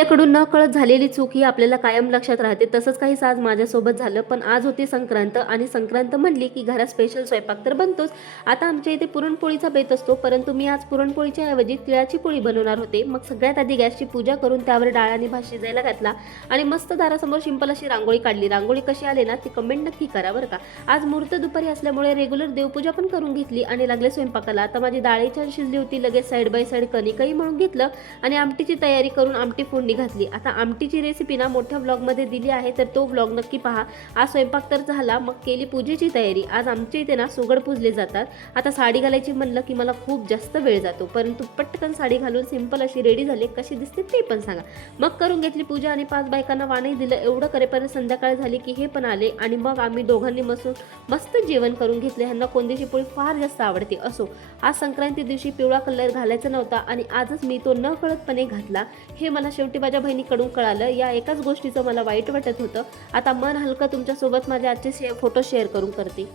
आपल्याकडून नकळत झालेली चूक ही आपल्याला कायम लक्षात राहते. तसंच काहीसं आज माझ्यासोबत झालं. पण आज होती संक्रांत आणि संक्रांत म्हणली की घरात स्पेशल स्वयंपाक तर बनतोच. आता आमच्या इथे पुरणपोळीचा बेत असतो, परंतु मी आज पुरणपोळीच्या ऐवजी तिळाची पोळी बनवणार होते. मग सगळ्यात आधी गॅसची पूजा करून त्यावर डाळ आणि भात शिजायला घातला आणि मस्त दारासमोर सिंपल अशी रांगोळी काढली. रांगोळी कशी आली ना ती कमेंट नक्की करा बरं का. आज मुहूर्त दुपारी असल्यामुळे रेग्युलर देवपूजा पण करून घेतली आणि लागले स्वयंपाकाला. आता माझी डाळी छान शिजली होती. लगेच साईड बाय साईड कणिकही मळून घेतलं आणि आमटीची तयारी करून आमटी फोडणी घातली. आता आमटीची रेसिपी ना मोठ्या ब्लॉगमध्ये दिली आहे, तर तो ब्लॉग नक्की पहा. आज स्वयंपाक तर झाला, मग केली पूजेची तयारी. आज आमच्या इथे ना सुगड पूजले जातात. आता साडी घालायची म्हणलं की मला खूप जास्त वेळ जातो, परंतु पटकन साडी घालून सिंपल अशी रेडी झाले. कशी दिसते ते पण सांगा. मग करून घेतली पूजा आणि 5 बायकांना वाणही दिलं. एवढं करेपर्यंत संध्याकाळ झाली की हे पण आले आणि मग आम्ही दोघांनी मस्त जेवण करून घेतले. ह्यांना कोंदीची पोळी फार जास्त आवडते. असो, आज संक्रांती दिवशी पिवळा कलर घालायचा नव्हता आणि आजच मी तो न कळतपणे घातला. हे मला शेवटी माझ्या बहिणीकडून कळालं. या एकाच गोष्टीचं मला वाईट वाटत होतं. आता मन हलकं तुमच्यासोबत माझे आजचे फोटो शेअर करून करते.